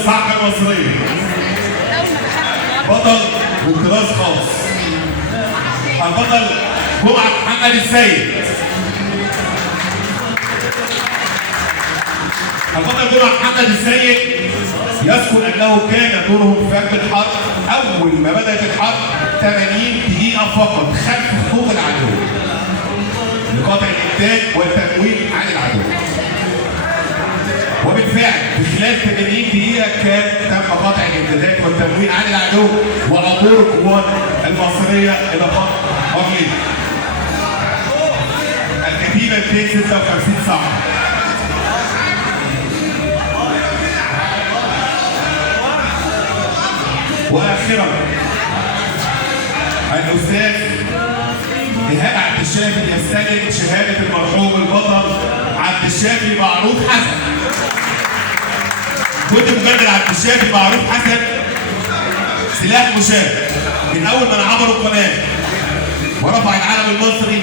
الصعقة المصرية، بطل بطراز خاص، البطل جمعة محمد السيد. البطل جمعة محمد السيد يذكر انه كان دوره في فرد الحرب اول ما بدات الحرب 80 دقيقه فقط خلف خطوط العدو لقطع الانتاج والتمويل عن العدو. وبالفعل في خلال 80 دقيقه كان تم قطع الامدادات والتمويل عن العدو وعبور القوات المصريه الى خط ارليل. الكتيبه 256 صعقه. واخيرا الاستاذ ايهاب عبد الشافي يستلم شهاده المرحوم البطل عبد الشافي معروف حسن. كنت مجدد عبد الشافي معروف حسن سلاح مشاة من اول ما عبروا القناه ورفع العلم المصري